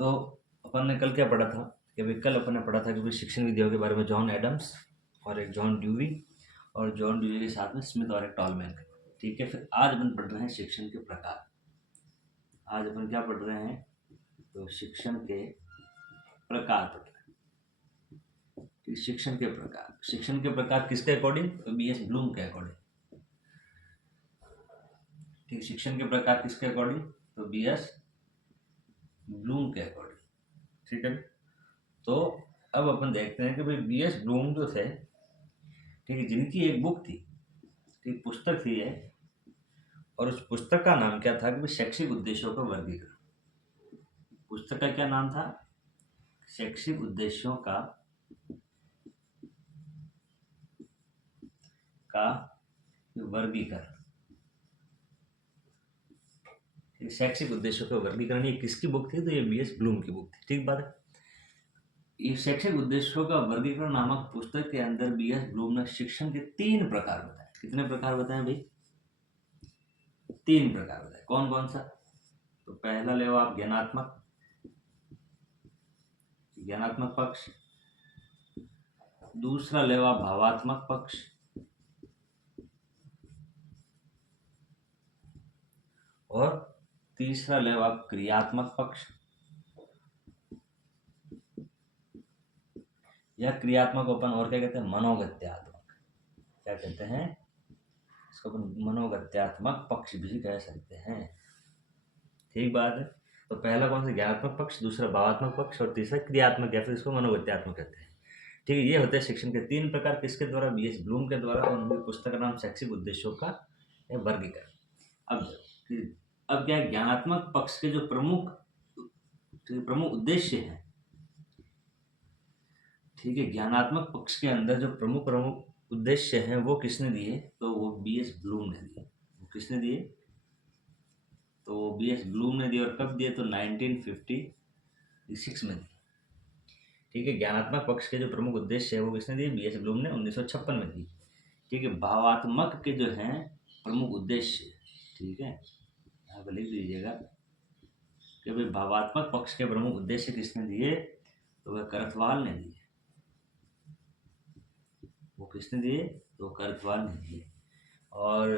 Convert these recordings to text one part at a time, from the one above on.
तो अपन ने कल क्या पढ़ा था कि भाई कल अपन ने पढ़ा था कि भाई शिक्षण विधियों के बारे में जॉन एडम्स और एक जॉन ड्यूवी और जॉन ड्यूवी के साथ में स्मिथ और एक टॉलमैन। ठीक है, फिर आज अपन पढ़ रहे हैं शिक्षण के प्रकार। आज अपन क्या पढ़ रहे हैं, तो शिक्षण के प्रकार पढ़ रहे हैं। ठीक, शिक्षण के प्रकार किसके अकॉर्डिंग, तो बीएस ब्लूम के अकॉर्डिंग। ठीक, शिक्षण के प्रकार किसके अकॉर्डिंग, तो बीएस ब्लूम के अकॉर्डिंग। ठीक है, तो अब अपन देखते हैं कि भाई बीएस ब्लूम जो थे, ठीक है, जिनकी एक बुक थी, ठीक, पुस्तक थी ये, और उस पुस्तक का नाम क्या था कि भाई शैक्षिक उद्देश्यों का वर्गीकरण। पुस्तक का क्या नाम था, शैक्षिक उद्देश्यों का वर्गीकरण। शैक्षिक उद्देश्यों का वर्गीकरण ये किसकी बुक थी, तो ये बीएस ब्लूम की बुक थी। ठीक बात है। ये शैक्षिक उद्देश्यों का वर्गीकरण नामक पुस्तक के अंदर बीएस ब्लूम ने शिक्षण के 3 प्रकार बताए। कितने प्रकार बताए भाई, 3 प्रकार बताए। कौन कौन सा, तो पहला ले आप ज्ञानात्मक पक्ष, दूसरा ले आप भावात्मक पक्ष, और तीसरा ले आप क्रियात्मक पक्ष। या क्रियात्मक अपन और क्या कहते हैं, मनोगत्यात्मक। क्या कहते हैं इसको, अपन मनोगत्यात्मक पक्ष भी कह सकते हैं। ठीक बात है। तो पहला कौन सा, ज्ञानात्मक पक्ष, दूसरा भावात्मक पक्ष, और तीसरा क्रियात्मक या फिर इसको मनोगत्यात्मक कहते हैं। ठीक है, ये होते हैं शिक्षण के 3 प्रकार, किसके द्वारा, बीएस ब्लूम के द्वारा, और उनकी पुस्तक का नाम शैक्षिक उद्देश्यों का वर्गीकरण। अब क्या है, ज्ञानात्मक पक्ष के जो प्रमुख उद्देश्य हैं, ठीक है, ज्ञानात्मक पक्ष के अंदर जो प्रमुख उद्देश्य हैं वो किसने दिए, तो वो बीएस ब्लूम ने दिए। वो किसने दिए, तो बीएस ब्लूम ने दिए। और कब दिए, तो 1956 में दिए। ठीक है, ज्ञानात्मक पक्ष के जो प्रमुख उद्देश्य है वो किसने दिए, बीएस ब्लूम ने 1956 में दिए। ठीक है, भावात्मक के जो हैं प्रमुख उद्देश्य, ठीक है, यहाँ पर लिख दीजिएगा कि भाई भावात्मक पक्ष के प्रमुख उद्देश्य किसने दिए, तो वह करथवाल ने दिए। वो किसने दिए, तो करथवाल ने दिए, और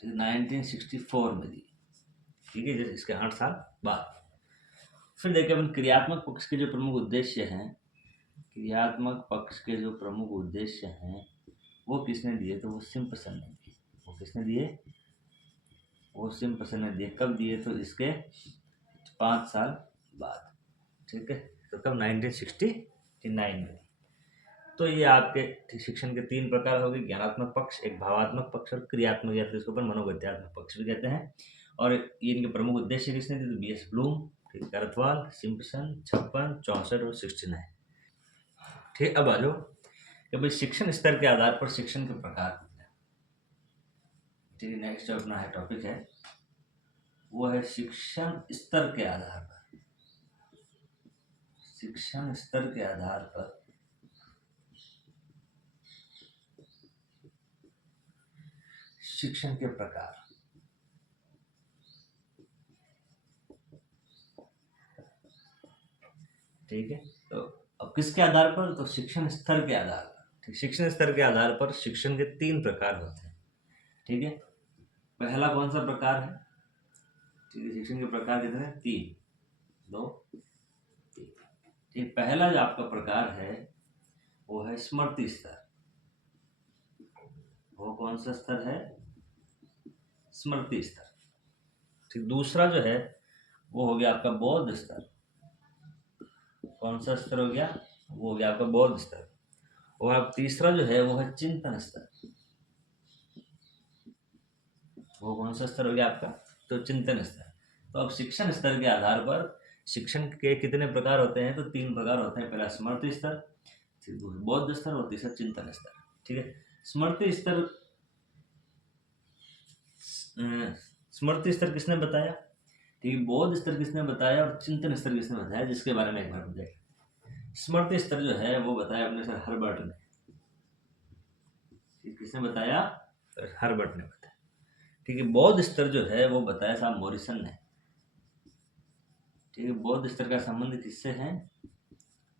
1964 में दिए। ठीक है, जैसे इसके 8 साल बाद। फिर देखिए अपन क्रियात्मक पक्ष के जो प्रमुख उद्देश्य हैं, क्रियात्मक पक्ष के जो प्रमुख उद्देश्य हैं वो किसने दिए, तो वो सिम्पसन ने दिए। वो किसने दिए, वो सिम्पसन ने दिए। कब दिए, तो इसके 5 साल बाद। ठीक है, तो कब, 1969 में। तो ये आपके शिक्षण के 3 प्रकार हो गए, ज्ञानात्मक पक्ष, एक भावात्मक पक्ष, और क्रियात्मक या फिर इसको अपन मनोगत्यात्मक पक्ष भी कहते हैं। और ये इनके प्रमुख उद्देश्य किसने दिए, तो बीएस ब्लूम, करथवाल, सिम्पसन, 56, 64 और 69। ठीक, अब आ जाओ कि भाई शिक्षण स्तर के आधार पर शिक्षण के प्रकार। ठीक है, नेक्स्ट जो अपना है टॉपिक है वो है शिक्षण स्तर के आधार पर। शिक्षण स्तर के आधार पर शिक्षण के प्रकार। ठीक है, तो अब किसके आधार पर, तो शिक्षण स्तर के आधार पर। ठीक, शिक्षण स्तर के आधार पर शिक्षण के 3 प्रकार होते हैं। ठीक है, पहला कौन सा प्रकार है, ठीक है, शिक्षण के प्रकार कितने हैं, 3, 2, 3। ठीक, पहला जो आपका प्रकार है वो है स्मृति स्तर। वो कौन सा स्तर है, स्मृति स्तर। ठीक, दूसरा जो है वो हो गया आपका बौद्ध स्तर। कौन सा स्तर हो गया, वो हो गया आपका बौद्ध स्तर। और अब तीसरा जो है वो है चिंतन स्तर। वो कौन सा स्तर हो गया आपका, तो चिंतन स्तर। तो अब शिक्षण स्तर के आधार पर शिक्षण के कितने प्रकार होते हैं, तो 3 प्रकार होते हैं। पहला स्मृति स्तर, फिर बौद्ध स्तर, और तीसरा चिंतन स्तर। ठीक है, स्मृति स्तर, स्मृति स्तर किसने बताया, ठीक, बौद्ध स्तर किसने बताया, और चिंतन स्तर किसने बताया, जिसके बारे में एक बार बताइए। स्मृति स्तर जो है वो बताया अपने सर हर्बर्ट ने। किसने बताया, हर्बर्ट ने बताया। ठीक है, बौद्ध स्तर जो है वो बताया साहब मॉरिसन ने। ठीक है। बौद्ध स्तर का संबंध किससे है?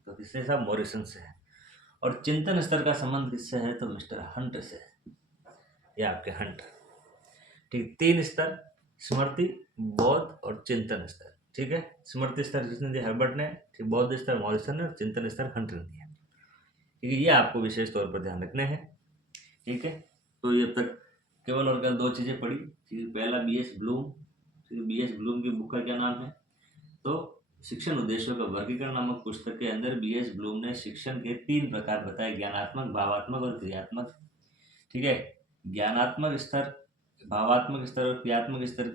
तो किससे साहब? मॉरिसन से है। और चिंतन स्तर का संबंध किससे है? तो मिस्टर हंट से है, ये आपके हंट। ठीक, 3 स्तर, स्मृति, बौद्ध और चिंतन स्तर। ठीक है, स्मृति स्तर किसने दिया? हर्बर्ट ने। ठीक, बौद्ध स्तर मॉरिसन ने और चिंतन स्तर हंट ने दिया। ठीक है, ये आपको विशेष तौर पर ध्यान रखने हैं। ठीक है, तो ये अब तक केवल और केवल 2 चीज़ें पढ़ी। ठीक है, पहला BS ब्लूम। ठीक है, BS ब्लूम की बुक का क्या नाम है? तो शिक्षण उद्देश्यों का वर्गीकरण नामक पुस्तक के अंदर BS ब्लूम ने शिक्षण के 3 प्रकार बताए, ज्ञानात्मक, भावात्मक और क्रियात्मक। ठीक है, ज्ञानात्मक स्तर, भावात्मक स्तर और क्रियात्मक स्तर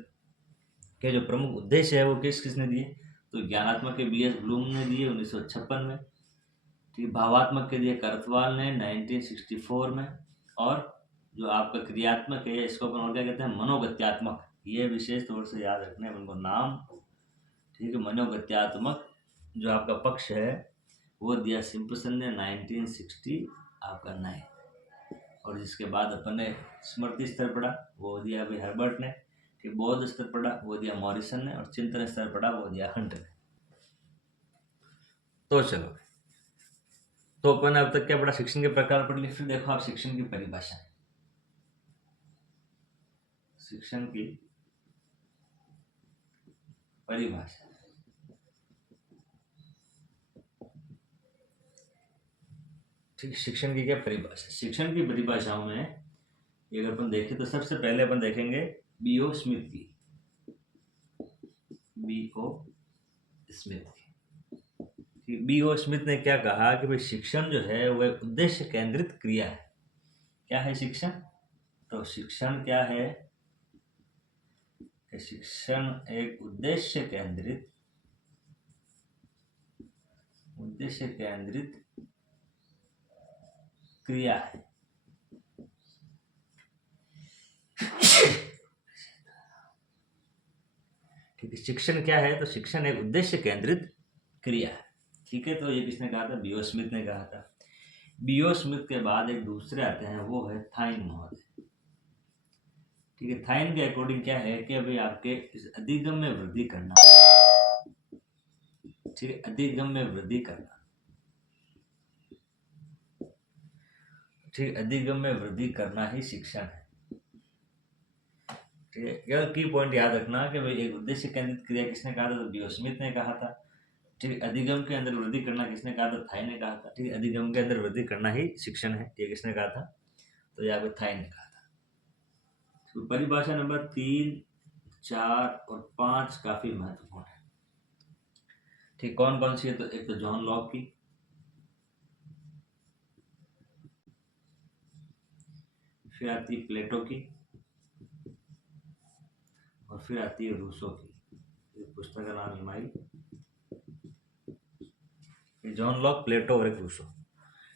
के जो प्रमुख उद्देश्य है वो किसने दिए? तो ज्ञानात्मक के BS ब्लूम ने दिए 1956 में। ठीक, भावात्मक के दिए करथवाल ने 1964 में। और जो आपका क्रियात्मक है इसको अपन और क्या कहते हैं? मनोगत्यात्मक। ये विशेष तौर से याद रखने अपन को नाम। ठीक है, मनोगत्यात्मक जो आपका पक्ष है वो दिया सिम्पसन ने 1960 आपका 9। और जिसके बाद अपन ने स्मृति स्तर पढ़ा वो दिया अभी हर्बर्ट ने। ठीक, बौद्ध स्तर पढ़ा वो दिया मॉरिसन ने। और चिंतन स्तर पढ़ा वो दिया हंट ने। तो चलो, तो अपन अब तक क्या पढ़ा? शिक्षण के प्रकार पढ़ लिए। फिर देखो आप शिक्षण की परिभाषा। शिक्षण की परिभाषा, ठीक, शिक्षण की क्या परिभाषा? शिक्षण की परिभाषाओं में अगर अपन देखें तो सबसे पहले अपन देखेंगे B.O. स्मिथ की। B.O. स्मिथ की। B.O. स्मिथ ने क्या कहा कि भाई शिक्षण जो है वह उद्देश्य केंद्रित क्रिया है। क्या है शिक्षण? तो शिक्षण क्या है? कि शिक्षण एक उद्देश्य केंद्रित क्रिया है। ठीक है, शिक्षण क्या है? तो शिक्षण एक उद्देश्य केंद्रित क्रिया है। ठीक है, तो ये किसने कहा था? B.O. स्मिथ ने कहा था। B.O. स्मिथ के बाद एक दूसरे आते हैं, वो है थाइन महोदय। ठीक है, थाइन के अकॉर्डिंग क्या है कि अभी आपके इस अधिगम में वृद्धि करना। ठीक है, अधिगम में वृद्धि करना। ठीक, अधिगम में वृद्धि करना ही शिक्षण है। ठीक है, केवल की पॉइंट याद रखना कि भाई एक उद्देश्य केंद्रित क्रिया किसने कहा था? तो B.O. स्मिथ ने कहा था। ठीक, अधिगम के अंदर वृद्धि करना किसने कहा था? थाई ने कहा था। ठीक, अधिगम के अंदर वृद्धि करना ही शिक्षण है, ये किसने कहा था? तो यहाँ पे थाई ने कहा था। तो परिभाषा नंबर 3, 4 और 5 काफी महत्वपूर्ण है। ठीक, कौन कौन सी है? तो एक तो जॉन लॉक की, फिर आती है प्लेटो की, और फिर आती है रूसो की। पुस्तक का नाम इमाई, जॉन लॉक, प्लेटो और एक रूसो।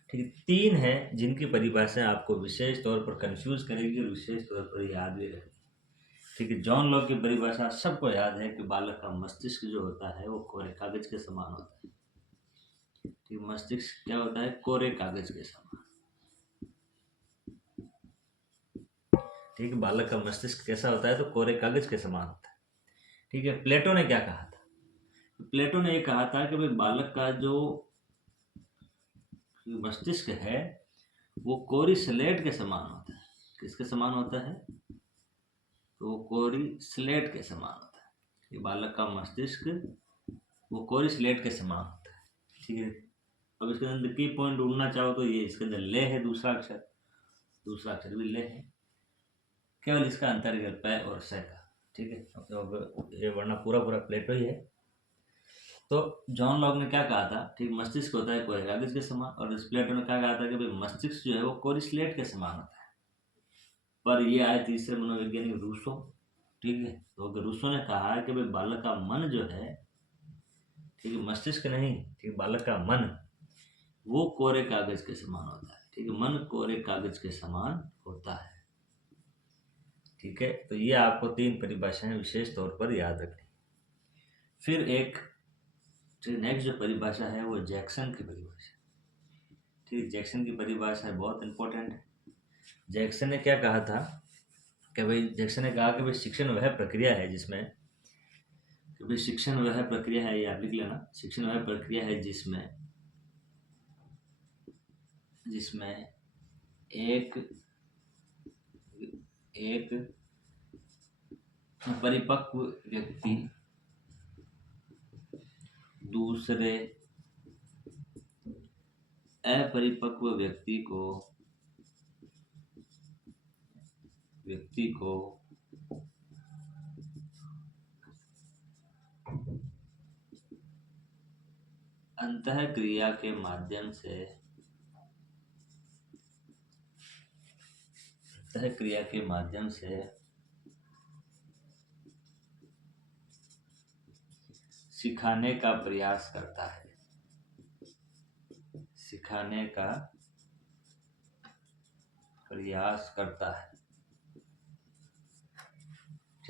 ठीक, 3 है जिनकी परिभाषा आपको विशेष तौर पर कंफ्यूज करेगी और विशेष तौर पर याद भी रहेगी। ठीक है, जॉन लॉक की परिभाषा सबको याद है कि बालक का मस्तिष्क जो होता है वो कोरे कागज के समान होता है। ठीक, मस्तिष्क क्या होता है? कोरे कागज के समान। ठीक है, बालक का मस्तिष्क कैसा होता है? तो कोरे कागज के समान होता है। ठीक है, प्लेटो ने क्या कहा था? प्लेटो ने ये कहा था कि भाई बालक का जो मस्तिष्क है वो कोरी स्लेट के समान होता है। किसके समान होता है? तो वो कोरी स्लेट के समान होता है। ये बालक का मस्तिष्क वो कोरी स्लेट के समान होता है। ठीक है, अब इसके अंदर की पॉइंट ढूंढना चाहो तो ये इसके अंदर ले है, दूसरा अक्षर भी ले है, केवल इसका अंतर है पै और से का। ठीक है, अब ये वरना पूरा प्लेटो ही है। तो जॉन लॉक ने क्या कहा था? ठीक, मस्तिष्क होता है कोरे कागज के समान। और इस प्लेटो ने क्या कहा था कि भाई मस्तिष्क जो है वो कोरी स्लेट के समान होता है। पर ये आए तीसरे मनोवैज्ञानिक रूसो। ठीक है, तो रूसो ने कहा कि भाई बालक का मन जो है, ठीक है, मस्तिष्क नहीं, ठीक, बालक का मन वो कोरे कागज के समान होता है। ठीक है, मन कोरे कागज के समान होता है। ठीक है, तो ये आपको 3 परिभाषाएं विशेष तौर पर याद रखनी। फिर एक नेक्स्ट जो परिभाषा है वो जैक्सन की परिभाषा। ठीक, जैक्सन की परिभाषा है बहुत इंपॉर्टेंट है। जैक्सन ने क्या कहा था कि भाई जैक्सन ने कहा कि भाई शिक्षण वह प्रक्रिया है जिसमें तो भाई शिक्षण वह प्रक्रिया है, ये आप लिख लेना, शिक्षण वह प्रक्रिया है जिसमें एक परिपक्व व्यक्ति दूसरे अपरिपक्व व्यक्ति को अंतःक्रिया के माध्यम से सिखाने का प्रयास करता है।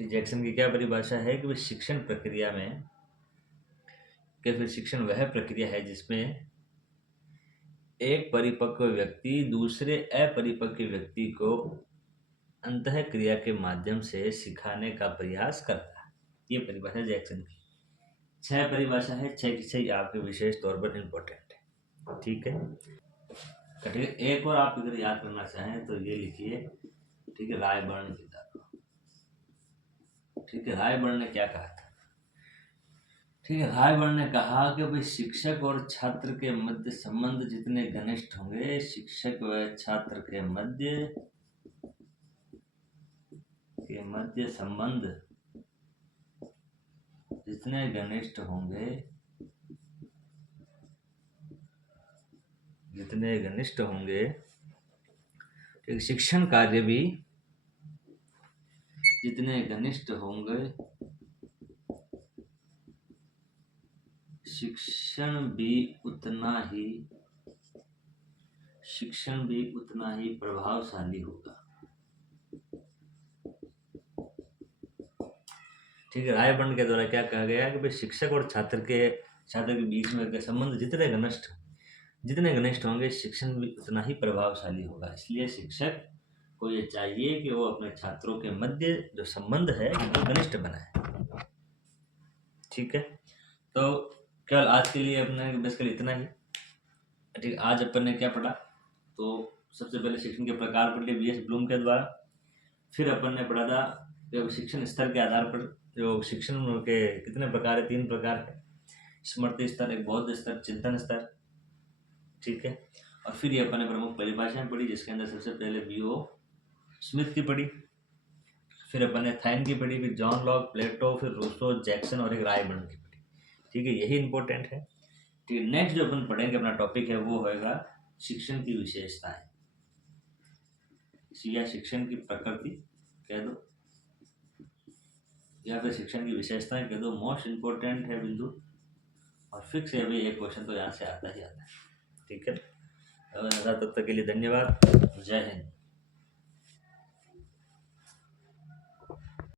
जैक्सन की क्या परिभाषा है कि शिक्षण प्रक्रिया में कि फिर शिक्षण वह प्रक्रिया है जिसमें एक परिपक्व व्यक्ति दूसरे अपरिपक्व व्यक्ति को अंतःक्रिया के माध्यम से सिखाने का प्रयास करता है। ये परिभाषा जैक्सन की। 6 परिभाषा है, 6 की 6 आपके विशेष तौर पर इम्पोर्टेंट है। ठीक है, एक और आप अगर याद करना चाहें तो ये लिखिए, ठीक है, रायबर्न की तरह। ठीक है, रायबर्न ने क्या कहा था? ठीक है, रायबर्न ने कहा कि भाई शिक्षक और छात्र के मध्य संबंध जितने घनिष्ठ होंगे, शिक्षक व छात्र के मध्य संबंध जितने घनिष्ठ होंगे, ठीक, शिक्षण कार्य भी जितने घनिष्ठ होंगे, शिक्षण भी उतना ही प्रभावशाली होगा। ठीक है, रायबर्न के द्वारा क्या कहा गया कि भाई शिक्षक और छात्र के बीच में के संबंध जितने घनिष्ठ होंगे, शिक्षण भी उतना ही प्रभावशाली होगा। इसलिए शिक्षक को ये चाहिए कि वो अपने छात्रों के मध्य जो संबंध है वो घनिष्ठ बनाए। ठीक है, तो केवल आज के लिए अपने बस के लिए इतना ही। ठीक, आज अपन ने क्या पढ़ा? तो सबसे पहले शिक्षण के प्रकार पढ़ लिए बीएस ब्लूम के द्वारा। फिर अपन ने पढ़ा था शिक्षण स्तर के आधार पर जो शिक्षण के कितने प्रकार है, 3 प्रकार है, स्मृति स्तर, एक बौद्ध स्तर, चिंतन स्तर। ठीक है, और फिर ये अपन ने प्रमुख परिभाषाएं पढ़ी, जिसके अंदर सबसे पहले बीओ स्मिथ की पढ़ी, फिर अपन ने थाइन की पढ़ी, फिर जॉन लॉक, प्लेटो, फिर रूसो, जैक्सन और एक रायबर्न की पढ़ी। ठीक है, यही इंपॉर्टेंट है। ठीक है, नेक्स्ट जो अपन पढ़ेंगे अपना टॉपिक है वो होगा शिक्षण की विशेषताएं, या शिक्षण की प्रकृति कह दो, या फिर शिक्षण की विशेषताएं कह दो। मोस्ट इंपॉर्टेंट है बिंदु, और फिक्स है भाई, एक क्वेश्चन तो यहाँ से आता ही आता है। ठीक है, तब तक के लिए धन्यवाद। जय हिंद।